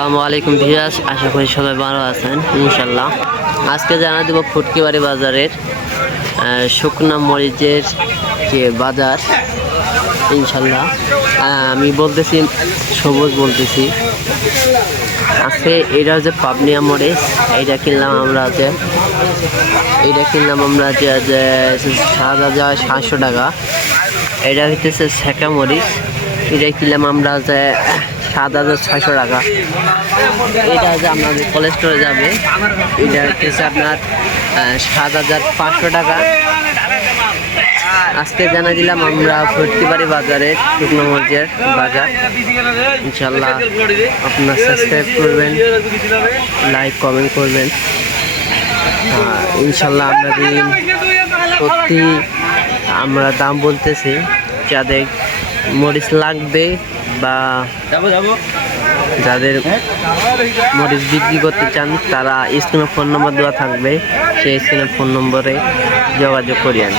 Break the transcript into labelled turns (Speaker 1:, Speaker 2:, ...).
Speaker 1: আসসালামু আলাইকুম ভিয়াস আশা করি সবাই ভালো আছেন ইনশাল্লাহ আজকে জানা দেব ফুটকিবাড়ি বাজারের শুকনা মরিচের যে বাজার ইনশাল্লাহ আমি বলতেছি, সবুজ বলতেছি। আজকে এটা হচ্ছে পাবনিয়া মরিচ এইটা কিনলাম আমরা যে এইটা কিনলাম আমরা যে সাত হাজার সাতশো টাকা। এটা হইতেছে সেকা মরিচ, এটা কিনলাম আমরা যে সাত হাজার ছয়শো টাকা। এটা যে আপনাদের কোলেস্টোরে যাবে। এটা হচ্ছে আপনার সাত হাজার পাঁচশো টাকা। আজকে জানা দিলাম আমরা ফুটকিবাড়ি বাজারে শুকনো মরিচের বাজার। ইনশাল্লাহ আপনার সাবস্ক্রাইব করবেন লাইক কমেন্ট করবেন। ইনশাল্লাহ দিন সত্যি আমরা দাম বলতেছি যাদের মরিচ লাগবে বা যাদের মরিচ বিক্রি করতে চান তারা স্ক্রিনে ফোন নম্বর দেওয়া থাকবে। সেই স্ক্রিনে ফোন নম্বরে যোগাযোগ করিয়েন।